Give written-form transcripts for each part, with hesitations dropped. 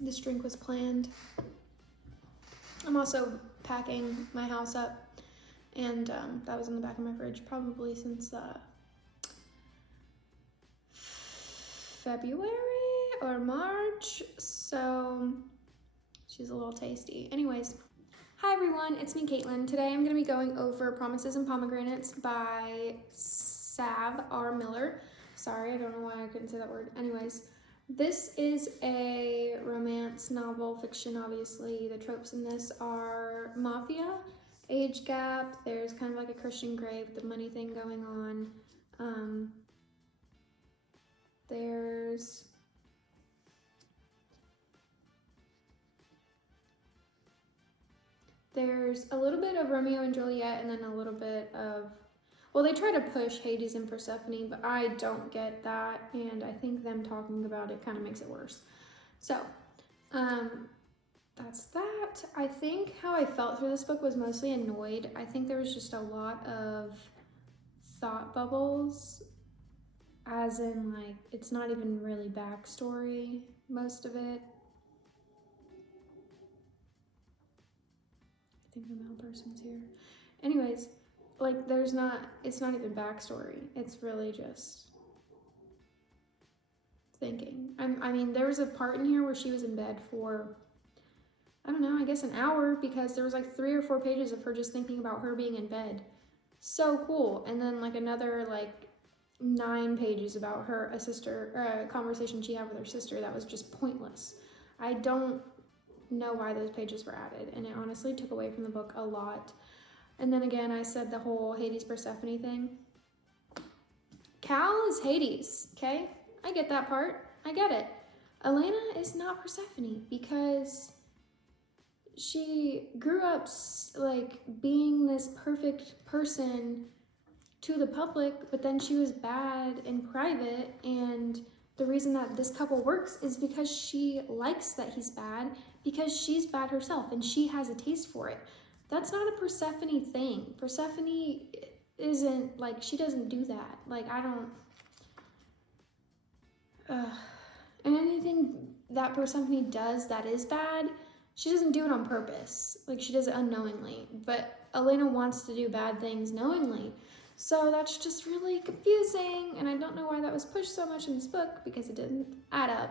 This drink was planned. I'm also packing my house up, and that was in the back of my fridge probably since February or March, so she's a little tasty. Anyways, hi everyone, it's me, Caitlin. Today I'm going to be going over Promises and Pomegranates by Sav R. Miller. Sorry, I don't know why I couldn't say that word. Anyways, this is a romance novel, fiction obviously. The tropes in this are mafia, age gap, there's kind of like a Christian Grey with the money thing going on. There's a little bit of Romeo and Juliet, and then a little bit of, well, they try to push Hades and Persephone, but I don't get that, and I think them talking about it kind of makes it worse. So, that's that. I think how I felt through this book was mostly annoyed. I think there was just a lot of thought bubbles, as in, like, it's not even really backstory, most of it. I think the male person's here. Anyways, like, it's not even backstory. It's really just thinking. I mean, there was a part in here where she was in bed for, I don't know, I guess an hour, because there was like 3 or 4 pages of her just thinking about her being in bed. So cool. And then like another like 9 pages about a conversation she had with her sister that was just pointless. I don't know why those pages were added, and it honestly took away from the book a lot. And then again, I said the whole Hades Persephone thing. Cal is Hades, okay? I get that part. I get it. Elena is not Persephone because she grew up like being this perfect person to the public, but then she was bad in private, and the reason that this couple works is because she likes that he's bad, because she's bad herself and she has a taste for it. That's not a Persephone thing. Persephone isn't, like, she doesn't do that. Like, I don't, and anything that Persephone does that is bad, she doesn't do it on purpose. Like, she does it unknowingly, but Elena wants to do bad things knowingly. So that's just really confusing, and I don't know why that was pushed so much in this book, because it didn't add up.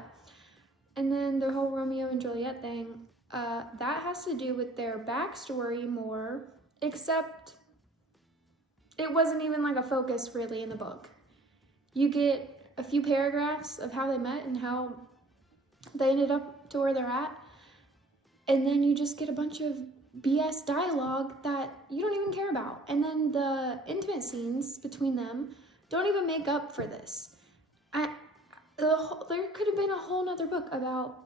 And then the whole Romeo and Juliet thing, that has to do with their backstory more, except it wasn't even like a focus really in the book. You get a few paragraphs of how they met and how they ended up to where they're at, and then you just get a bunch of BS dialogue that you don't even care about. And then the intimate scenes between them don't even make up for this. There could have been a whole nother book about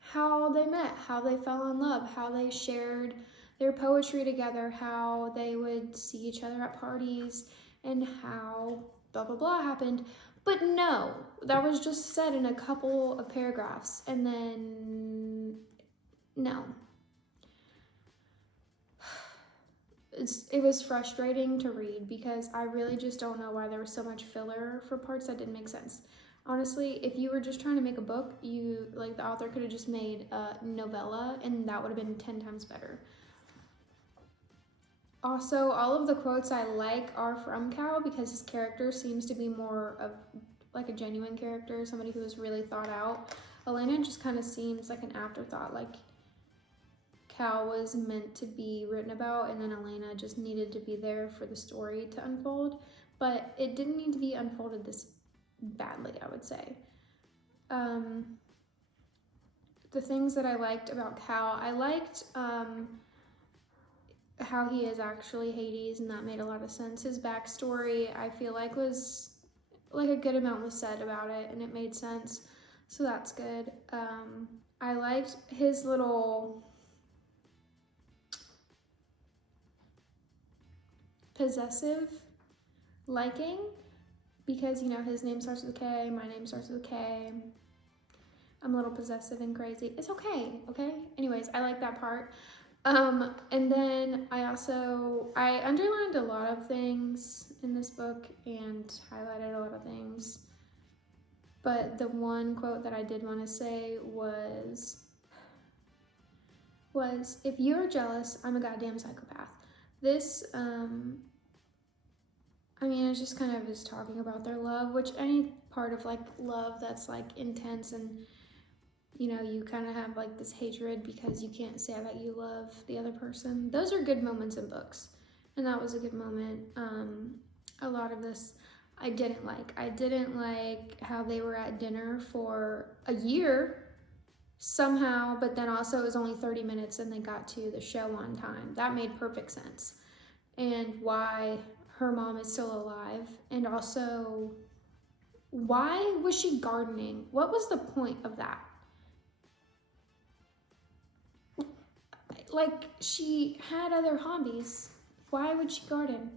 how they met, how they fell in love, how they shared their poetry together, how they would see each other at parties, and how blah blah blah happened. But no, that was just said in a couple of paragraphs, and then no. It was frustrating to read, because I really just don't know why there was so much filler for parts that didn't make sense. Honestly, if you were just trying to make a book, the author could have just made a novella, and that would have been 10 times better. Also, all of the quotes I like are from Cal, because his character seems to be more of like a genuine character, somebody who is really thought out. Elena just kind of seems like an afterthought, like Cal was meant to be written about, and then Elena just needed to be there for the story to unfold, but it didn't need to be unfolded this badly, I would say. The things that I liked about Cal, I liked how he is actually Hades, and that made a lot of sense. His backstory, I feel like, was like a good amount was said about it, and it made sense, so that's good. I liked his little possessive liking, because, you know, his name starts with a K, my name starts with a K. I'm a little possessive and crazy. It's okay, okay? Anyways, I like that part. And then I underlined a lot of things in this book and highlighted a lot of things. But the one quote that I did want to say was, was, if you're jealous, I'm a goddamn psychopath. This, I mean, it's just kind of is talking about their love, which any part of like love that's like intense and, you know, you kind of have like this hatred because you can't say that you love the other person. Those are good moments in books. And that was a good moment. A lot of this I didn't like. I didn't like how they were at dinner for a year somehow, but then also it was only 30 minutes and they got to the show on time. That made perfect sense. And why her mom is still alive, and also why was she gardening? What was the point of that? Like, she had other hobbies. Why would she garden?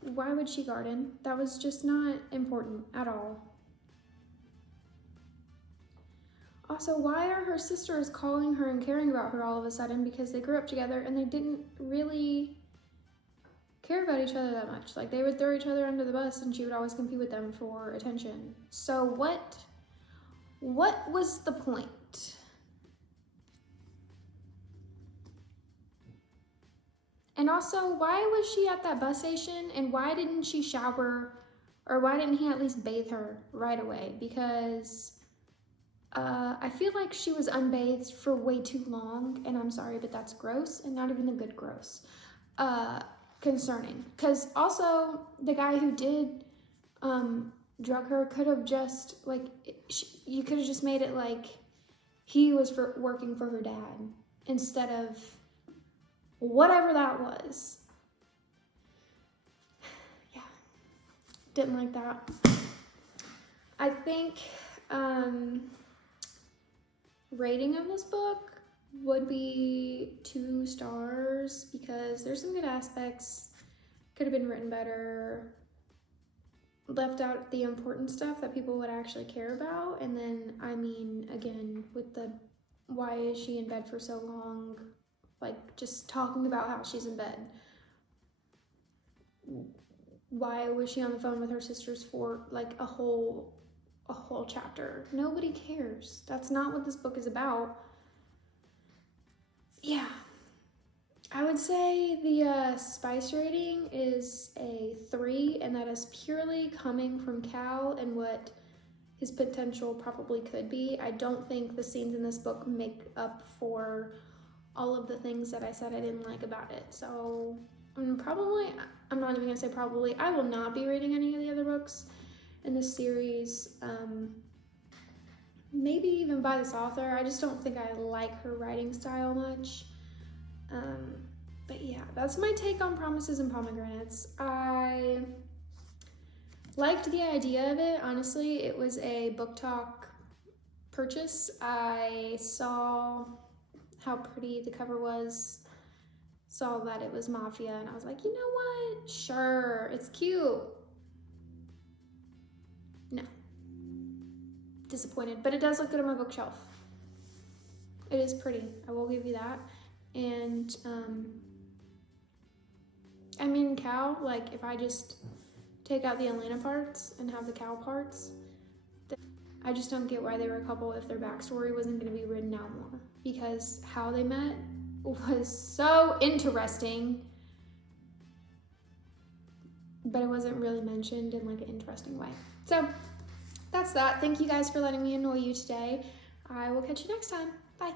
Why would she garden? That was just not important at all. Also, why are her sisters calling her and caring about her all of a sudden? Because they grew up together and they didn't really care about each other that much. Like, they would throw each other under the bus and she would always compete with them for attention. So what was the point? And also, why was she at that bus station and why didn't she shower, or why didn't he at least bathe her right away? Because I feel like she was unbathed for way too long, and I'm sorry, but that's gross, and not even the good gross. Concerning, because also the guy who did drug her could have just like, you could have just made it like he was working for her dad instead of whatever that was. Yeah, didn't like that. I think rating of this book would be 2 stars because there's some good aspects, could have been written better, left out the important stuff that people would actually care about. And then, I mean, again, with the why is she in bed for so long, like just talking about how she's in bed. Why was she on the phone with her sisters for like a whole chapter? Nobody cares. That's not what this book is about. Yeah, I would say the spice rating is a 3, and that is purely coming from Cal and what his potential probably could be. I don't think the scenes in this book make up for all of the things that I said I didn't like about it. So I'm not even gonna say probably, I will not be reading any of the other books in this series. Maybe even by this author. I just don't think I like her writing style much. But yeah, that's my take on Promises and Pomegranates. I liked the idea of it. Honestly, it was a book talk purchase. I saw how pretty the cover was, saw that it was mafia, and I was like, you know what? Sure, it's cute. No. Disappointed, but it does look good on my bookshelf. It is pretty, I will give you that. And I mean, Cal, like if I just take out the Elena parts and have the Cal parts, I just don't get why they were a couple if their backstory wasn't going to be written out more, because how they met was so interesting, but it wasn't really mentioned in like an interesting way. So that's that. Thank you guys for letting me annoy you today. I will catch you next time. Bye.